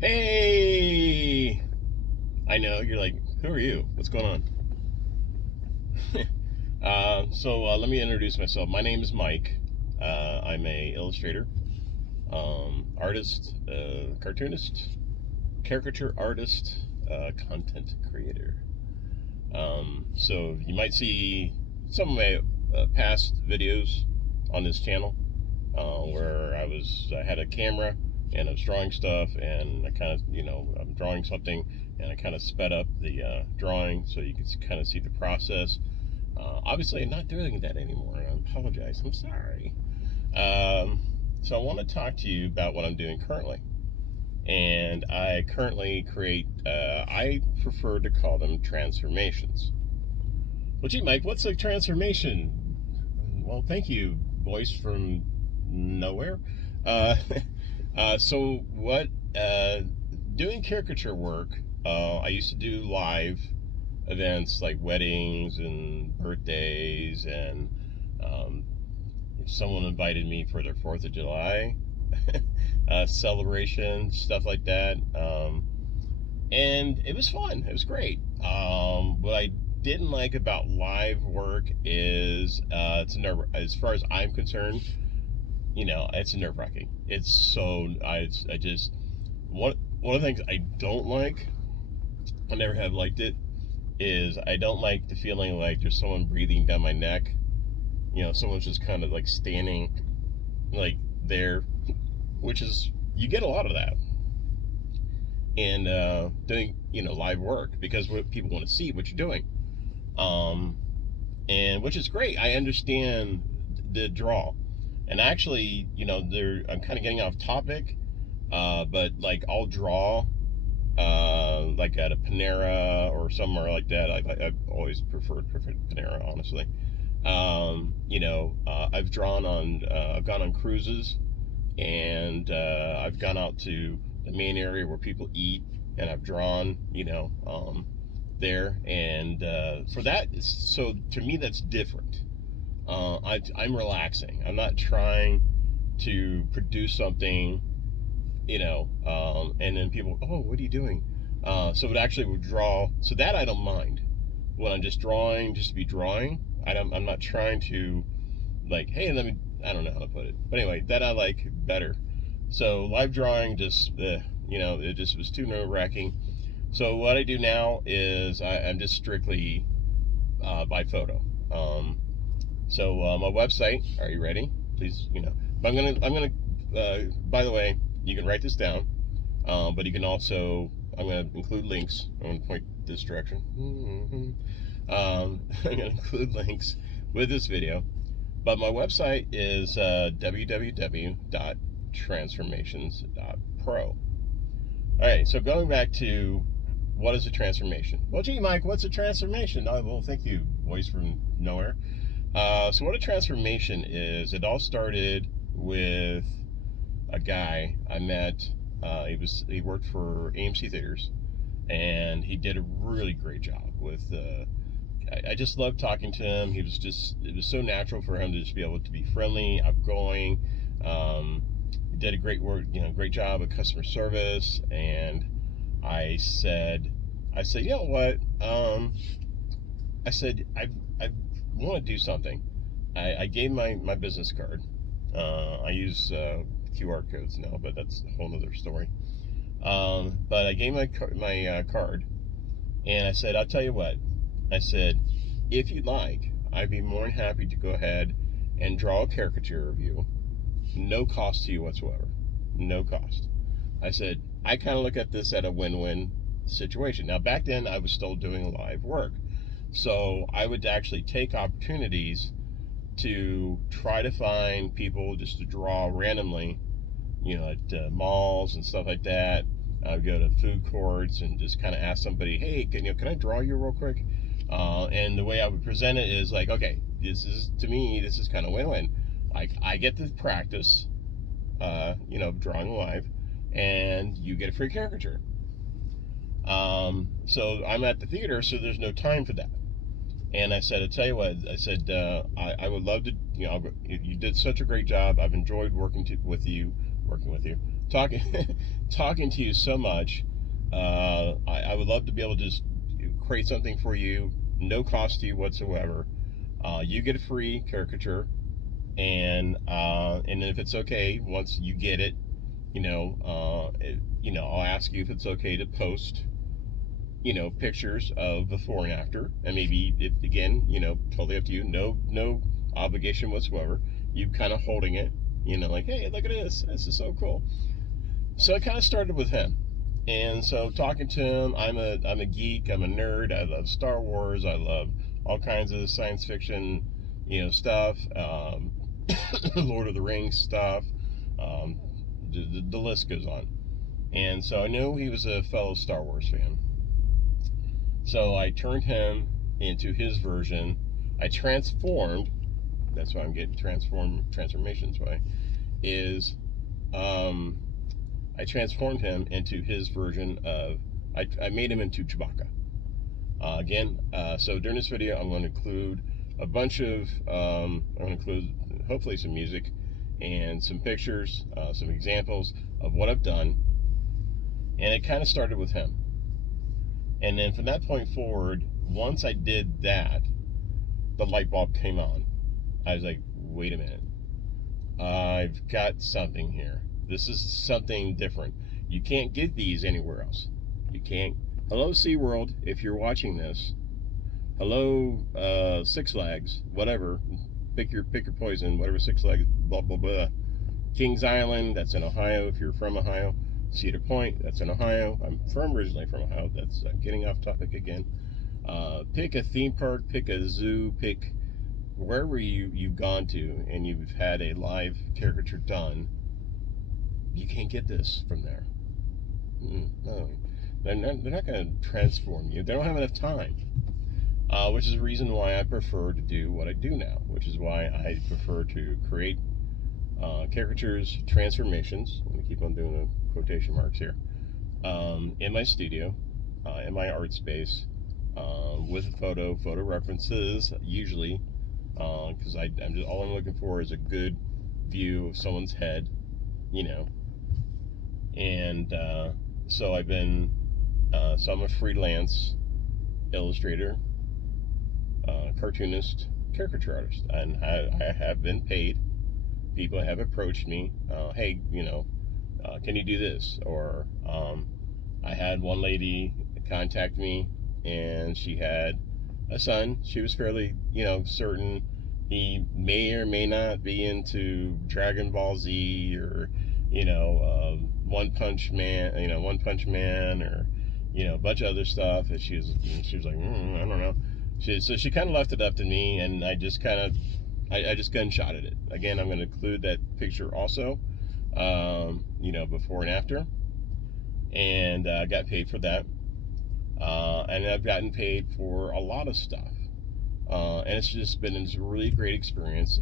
Hey! I know, you're like, who are you? What's going on? Let me introduce myself. My name is Mike. I'm a illustrator, artist, cartoonist, caricature artist, content creator. So you might see some of my past videos on this channel where I had a camera and I was drawing stuff, and I kind of, I'm drawing something, and I kind of sped up the drawing so you can kind of see the process. Obviously, I'm not doing that anymore. I apologize. I'm sorry. So I want to talk to you about what I'm doing currently. And I currently create, I prefer to call them transformations. Well, gee, Mike, what's a transformation? Well, thank you, voice from nowhere. Uh, so what? Doing caricature work. I used to do live events like weddings and birthdays, and um, someone invited me for their Fourth of July celebration, stuff like that. And it was fun. It was great. What I didn't like about live work is as far as I'm concerned, it's nerve wracking. It's so I just one of the things I don't like. I never have liked it. Is I don't like the feeling like there's someone breathing down my neck. Someone's just kind of like standing like there, which is you get a lot of that. And doing live work because what people want to see what you're doing, um, and which is great. I understand the draw, and actually, I'm kind of getting off topic, but like I'll draw, like at a Panera or somewhere like that. I've always preferred Panera, honestly. I've gone on cruises, and I've gone out to the main area where people eat, and I've drawn, there, and for that, so to me that's different. I'm relaxing. I'm not trying to produce something, and then people, oh, what are you doing? So it actually would draw. So that I don't mind when I'm just drawing, just to be drawing. I'm not trying to, like, hey, I don't know how to put it, but anyway, that I like better. So live drawing just, it just was too nerve wracking. So what I do now is I'm just strictly by photo. My website. Are you ready? Please, By the way, you can write this down, but you can also. I'm gonna include links. I'm gonna point this direction. I'm gonna include links with this video. But my website is www.transformations.pro. All right, so going back to what is a transformation? Well, gee, Mike, what's a transformation? Oh, well, thank you, voice from nowhere. So what a transformation is, it all started with a guy I met. He worked for AMC Theaters, and he did a really great job with I just loved talking to him. It was so natural for him to just be able to be friendly, outgoing. He did a great job of customer service. And I said, you know what? I said, I want to do something. I gave my business card. I use QR codes now, but that's a whole other story. But I gave my card, and I said, I'll tell you what. I said, if you'd like, I'd be more than happy to go ahead and draw a caricature of you. No cost to you whatsoever. No cost. I said, I kind of look at this at a win-win situation. Now, back then, I was still doing live work. So I would actually take opportunities to try to find people just to draw randomly, at malls and stuff like that. I would go to food courts and just kind of ask somebody, hey, can I draw you real quick? And the way I would present it is like, okay, this is kind of win-win. Like, I get to practice, drawing live, and you get a free caricature. So I'm at the theater, so there's no time for that. And I said, I tell you what, I said, I would love to, you did such a great job. I've enjoyed working with you. working with you, talking talking to you so much. I would love to be able to just create something for you, no cost to you whatsoever. You get a free caricature, and if it's okay, once you get it, I'll ask you if it's okay to post, pictures of before and after, and maybe if again, totally up to you. No obligation whatsoever. You kind of holding it, like, hey, look at this. This is so cool. So it kind of started with him. And so talking to him, I'm a geek, I'm a nerd. I love Star Wars. I love all kinds of science fiction, stuff. Lord of the Rings stuff. Um, the list goes on. And so I knew he was a fellow Star Wars fan. So I turned him into his version. I transformed. That's why I'm getting transformations. Why is I transformed him into his version of. I made him into Chewbacca. So during this video, I'm going to include a bunch of. I'm going to include hopefully some music and some pictures, some examples of what I've done. And it kind of started with him. And then from that point forward, once I did that, the light bulb came on. I was like, wait a minute. I've got something here. This is something different. You can't get these anywhere else. You can't. Hello, SeaWorld, if you're watching this. Hello, Six Flags, whatever. Pick your poison, whatever Six Flags, blah, blah, blah. Kings Island, that's in Ohio, if you're from Ohio. Cedar Point, that's in Ohio. I'm originally from Ohio. That's getting off topic again. Pick a theme park, pick a zoo, pick wherever you've gone to and you've had a live caricature done. You can't get this from there. No, they're not going to transform you. They don't have enough time. Which is the reason why I prefer to do what I do now. Which is why I prefer to create caricatures, transformations. I'm going to keep on doing the quotation marks here. In my studio, in my art space, with photo references, usually, because I'm just all I'm looking for is a good view of someone's head, and so I'm a freelance illustrator, cartoonist, caricature artist, and I have been paid. People have approached me, hey, can you do this? Or I had one lady contact me, and she had a son. She was fairly, certain he may or may not be into Dragon Ball Z or, One Punch Man, or, a bunch of other stuff. And she was like, I don't know. So she kind of left it up to me, and I just I just gunshotted it. Again, I'm going to include that picture also, before and after. And I got paid for that. And I've gotten paid for a lot of stuff. And it's just been a really great experience.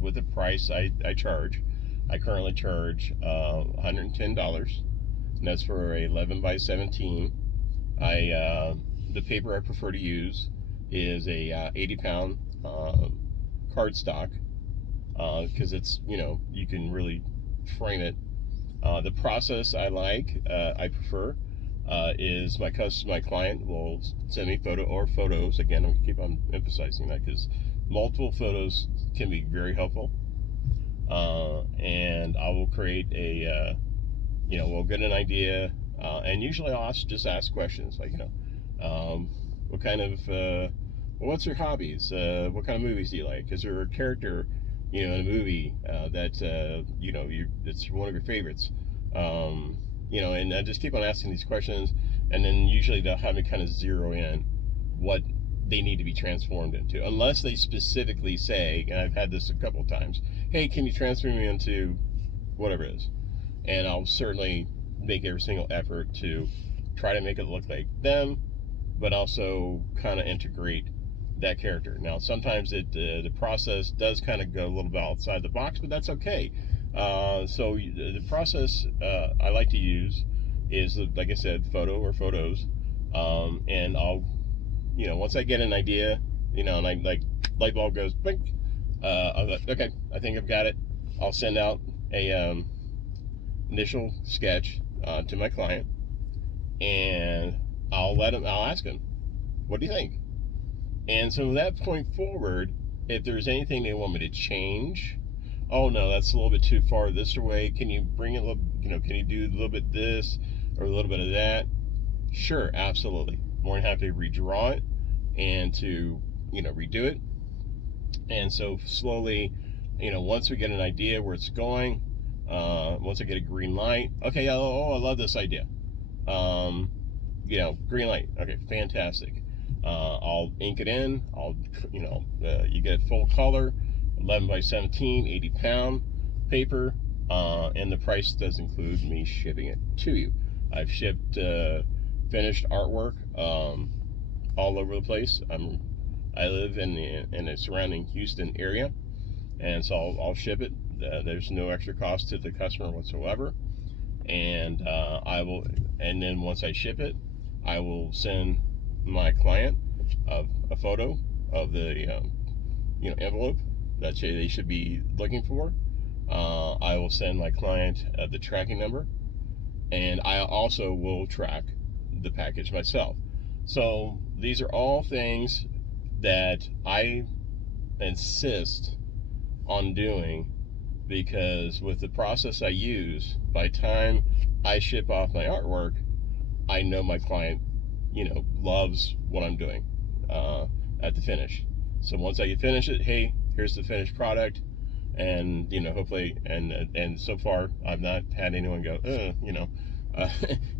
With the price I charge, I currently charge $110, and that's for a 11 by 17. The paper I prefer to use is a 80-pound cardstock, because it's, you can really frame it. The process I prefer, is my client will send me photos. Again, I'm going to keep on emphasizing that because multiple photos can be very helpful. And I will create we'll get an idea, and usually I'll just ask questions like, what kind of, what's your hobbies? What kind of movies do you like? Is there a character, in a movie that it's one of your favorites? And I just keep on asking these questions, and then usually they'll have me kind of zero in what they need to be transformed into, unless they specifically say, and I've had this a couple of times, hey, can you transform me into whatever it is? And I'll certainly make every single effort to try to make it look like them, but also kind of integrate that character. Now, sometimes the process does kind of go a little bit outside the box, but that's okay. So the process I like to use is, like I said, photos, and I'll, once I get an idea, and I light bulb goes blink, I'm like, okay, I think I've got it. I'll send out a initial sketch to my client, and I'll ask him, what do you think? And so from that point forward, if there's anything they want me to change, oh no, that's a little bit too far this way. Can you bring it a little, can you do a little bit this or a little bit of that? Sure, absolutely. More than happy to redraw it and to, redo it. And so slowly, once we get an idea where it's going, once I get a green light, okay, oh, I love this idea. Green light. Okay, fantastic. I'll ink it in. You get full color, 11 by 17, 80 pound paper, and the price does include me shipping it to you. I've shipped finished artwork all over the place. I live in the surrounding Houston area, and so I'll ship it. There's no extra cost to the customer whatsoever, and and then once I ship it, I will send my client a photo of the envelope that they should be looking for. I will send my client the tracking number, and I also will track the package myself. So these are all things that I insist on doing, because with the process I use, by the time I ship off my artwork, I know my client loves what I'm doing at the finish. So once I finish it, hey, here's the finished product, and hopefully, and so far I've not had anyone go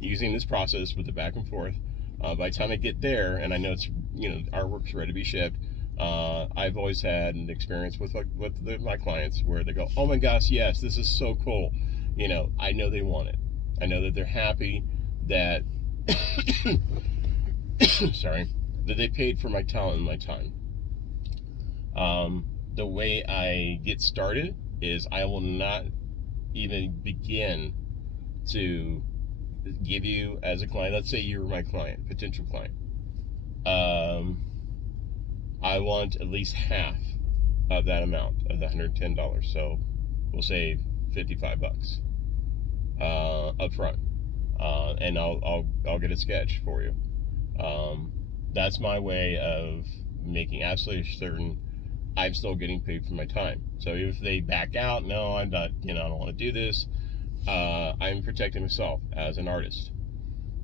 using this process with the back and forth. By the time I get there and I know it's artwork's ready to be shipped, I've always had an experience with my clients where they go, oh my gosh, yes, this is so cool. I know they want it. I know that they're happy that sorry, that they paid for my talent and my time. The way I get started is I will not even begin to give you as a client. Let's say you were my client, potential client. I want at least half of that amount of the $110. So we'll say $55 up front, and I'll get a sketch for you. That's my way of making absolutely certain I'm still getting paid for my time. So if they back out, no, I'm not, I don't want to do this, I'm protecting myself as an artist.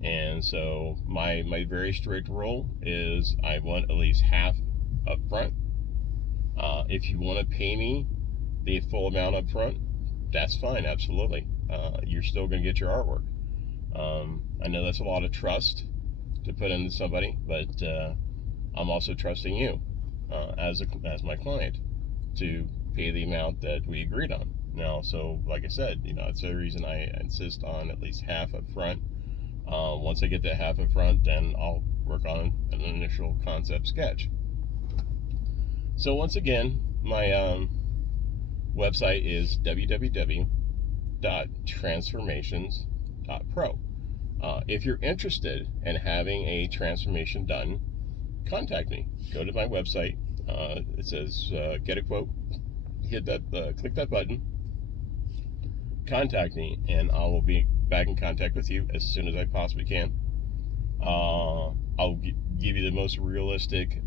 And so my very strict rule is I want at least half up front. If you want to pay me the full amount up front, that's fine, absolutely. You're still going to get your artwork. I know that's a lot of trust to put into somebody, but I'm also trusting you as my client to pay the amount that we agreed on. Now, so like I said, it's the reason I insist on at least half up front. Once I get that half up front, then I'll work on an initial concept sketch. So once again, my website is www.transformations.pro. If you're interested in having a transformation done, contact me. Go to my website. It says get a quote. Hit that, click that button. Contact me, and I will be back in contact with you as soon as I possibly can. I'll give you the most realistic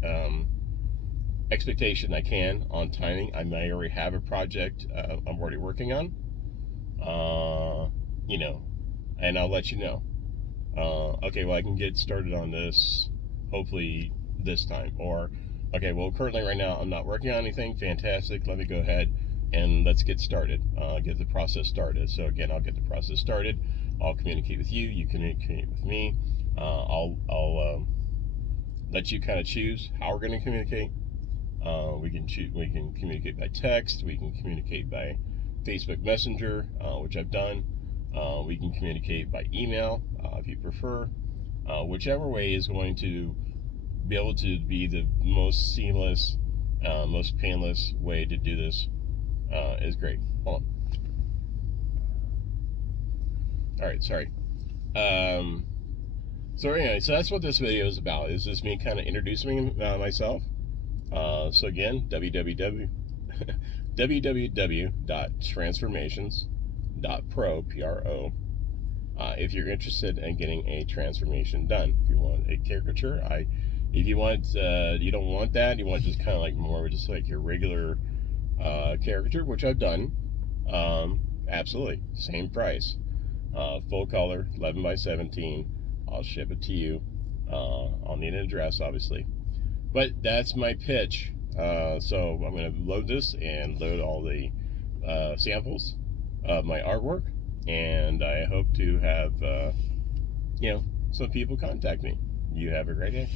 expectation I can on timing. I may already have a project I'm already working on, and I'll let you know. Okay, well, I can get started on this hopefully this time, or okay, well, currently right now I'm not working on anything. Fantastic, let me go ahead and let's get started, get the process started. So again, I'll get the process started. I'll communicate with you, you communicate with me. I'll let you kind of choose how we're going to communicate. We can communicate by text, we can communicate by Facebook Messenger, which I've done. We can communicate by email if you prefer. Whichever way is going to be able to be the most seamless, most painless way to do this is great. Hold on. All right, sorry. So anyway, so that's what this video is about. Is just me kind of introducing myself. So again, www.transformations.pro. Pro, Pro, if you're interested in getting a transformation done. If you want a caricature, if you want, you don't want that, you want just kind of like more just like your regular caricature, which I've done, absolutely, same price. Full color, 11 by 17. I'll ship it to you. I'll need an address, obviously. But that's my pitch. So I'm going to load this and load all the samples of my artwork, and I hope to have some people contact me. You have a great day.